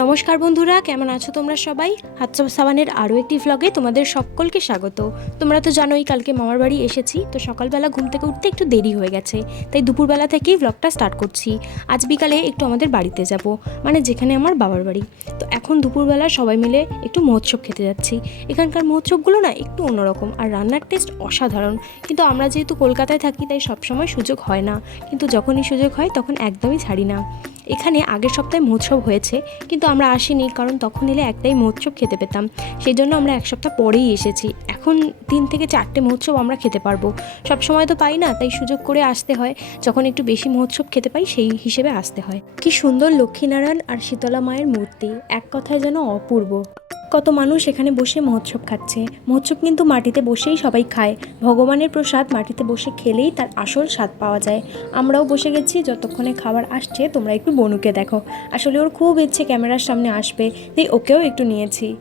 নমস্কার বন্ধুরা, কেমন আছো তোমরা সবাই? হাতসা সাবানের আরও একটি ভ্লগে তোমাদের সকলকে স্বাগত। তোমরা তো জানোই, কালকে মামার বাড়ি এসেছি, তো সকালবেলা ঘুম থেকে উঠতে একটু দেরি হয়ে গেছে, তাই দুপুরবেলা থেকেই ভ্লগটা স্টার্ট করছি। আজ বিকালে একটু আমাদের বাড়িতে যাব মানে যেখানে আমার বাবার বাড়ি। তো এখন দুপুরবেলা সবাই মিলে একটু মহোৎসব খেতে যাচ্ছি। এখানকার মহোৎসবগুলো না একটু অন্যরকম, আর রান্নার টেস্ট অসাধারণ। কিন্তু আমরা যেহেতু কলকাতায় থাকি, তাই সবসময় সুযোগ হয় না। কিন্তু যখনই সুযোগ হয়, তখন একদমই ছাড়ি না। এখানে আগের সপ্তাহে মহোৎসব হয়েছে, কিন্তু আমরা আসিনি কারণ তখন এলে একটাই মহোৎসব খেতে পেতাম। সেই জন্য আমরা এক সপ্তাহ পরেই এসেছি। এখন তিন থেকে চারটে মহোৎসব আমরা খেতে পারব। সব সময় তো পাই না? তাই সুযোগ করে আসতে হয়। যখন একটু বেশি মহোৎসব খেতে পাই, সেই হিসেবে আসতে হয়। কি সুন্দর লক্ষ্মীনারায়ণ আর শীতলা মায়ের মূর্তি। এক কথায় যেন অপূর্ব। কত মানুষ এখানে বসে মহোৎসব খাচ্ছে। মহোৎসব কিন্তু মাটিতে বসেই সবাই খায়। ভগবানের প্রসাদ মাটিতে বসে খেলেই তার আসল স্বাদ পাওয়া যায়। আমরাও বসে গেছি, যতক্ষণে খাবার আসছে, তোমরা একটু বনুকে দেখো। আসলে ওর খুব ইচ্ছে ক্যামেরার সামনে আসবে, তাই ওকেও একটু নিয়েছি।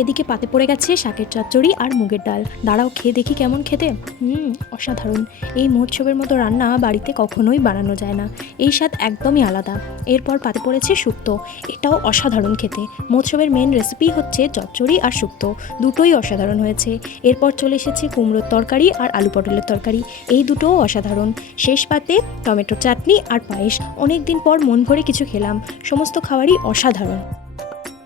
এদিকে পাতে পড়ে গেছে শাকের চচ্চড়ি আর মুগের ডাল। দাঁড়াও, খেয়ে দেখি কেমন খেতে। হুম, অসাধারণ। এই মহোৎসবের মতো রান্না বাড়িতে কখনোই বানানো যায় না। এই স্বাদ একদমই আলাদা। এরপর পাতে পড়েছে শুক্তো এটাও অসাধারণ খেতে। মহোৎসবের মেন রেসিপি হচ্ছে চচ্চড়ি আর শুক্তো দুটোই অসাধারণ হয়েছে। এরপর চলে এসেছে কুমড়োর তরকারি আর আলু পটলের তরকারি। এই দুটোও অসাধারণ। শেষ পাতে টমেটো চাটনি আর পায়েস। অনেক দিন পর মন ভরে কিছু খেলাম। সমস্ত খাবারই অসাধারণ।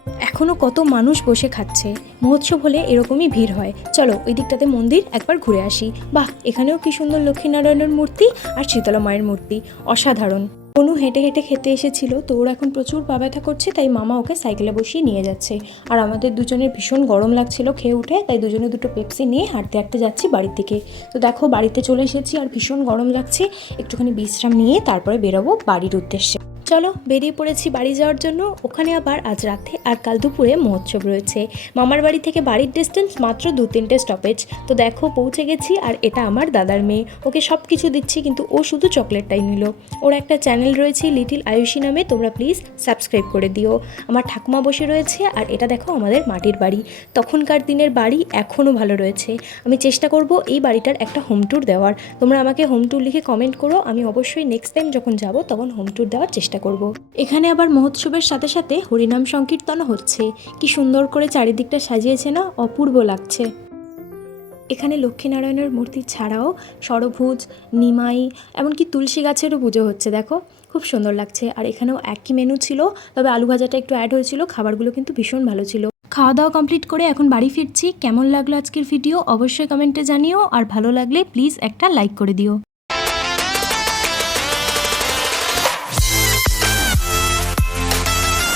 এখনও কত মানুষ বসে খাচ্ছে। মহোৎসব হলে এরকমই ভিড় হয়। চলো, ওই দিকটাতে মন্দির, একবার ঘুরে আসি। বাহ, এখানেও কি সুন্দর লক্ষ্মীনারায়ণের মূর্তি আর শীতলা মায়ের মূর্তি। অসাধারণ। অনু হেঁটে হেঁটে খেতে এসেছিল। তো ওর এখন প্রচুর পা ব্যথা করছে, তাই মামা ওকে সাইকেলে বসিয়ে নিয়ে যাচ্ছে। আর আমাদের দুজনের ভীষণ গরম লাগছিল খেয়ে উঠে, তাই দুজনে দুটো পেপসি নিয়ে হাঁটতে হাঁটতে যাচ্ছি বাড়ির দিকে। তো দেখো, বাড়িতে চলে এসেছি আর ভীষণ গরম লাগছে। একটুখানি বিশ্রাম নিয়ে তারপরে বেরোবো বাড়ির উদ্দেশ্যে। চলো, বেরিয়ে পড়েছি বাড়ি যাওয়ার জন্য। ওখানে আবার আজ রাতে আর কাল দুপুরে মহোৎসব রয়েছে। মামার বাড়ি থেকে বাড়ির ডিস্টেন্স মাত্র দু তিনটে স্টপেজ তো দেখো, পৌঁছে গেছি আর এটা আমার দাদার মেয়ে। ওকে সব কিছু দিচ্ছি, কিন্তু ও শুধু চকলেটটাই নিল। ওর একটা চ্যানেল রয়েছে লিটিল আয়ুষী নামে, তোমরা প্লিজ সাবস্ক্রাইব করে দিও। আমার ঠাকুমা বসে রয়েছে আর এটা দেখো আমাদের মাটির বাড়ি। তখনকার দিনের বাড়ি এখনও ভালো রয়েছে। আমি চেষ্টা করব এই বাড়িটার একটা হোম ট্যুর দেওয়ার। তোমরা আমাকে হোম ট্যুর লিখে কমেন্ট করো। আমি অবশ্যই নেক্সট টাইম যখন যাব, তখন হোম ট্যুর দেওয়ার চেষ্টা করব। এখানে আবার মহোৎসবের সাথে সাথে হরিনাম সংকীর্তনও হচ্ছে। কি সুন্দর করে চারিদিকটা সাজিয়েছে না? অপূর্ব লাগছে। এখানে লক্ষ্মীনারায়ণের মূর্তি ছাড়াও সরভুজ নিমাই, এমনকি তুলসী গাছেরও পুজো হচ্ছে, দেখো। খুব সুন্দর লাগছে। আর এখানেও একই মেনু ছিল, তবে আলু ভাজাটা একটু অ্যাড হয়েছিল, খাবারগুলো কিন্তু ভীষণ ভালো ছিল। খাওয়া দাওয়া কমপ্লিট করে এখন বাড়ি ফিরছি। কেমন লাগল আজকের ভিডিও অবশ্যই কমেন্টে জানিও। আর ভালো লাগলে প্লিজ একটা লাইক করে দিও।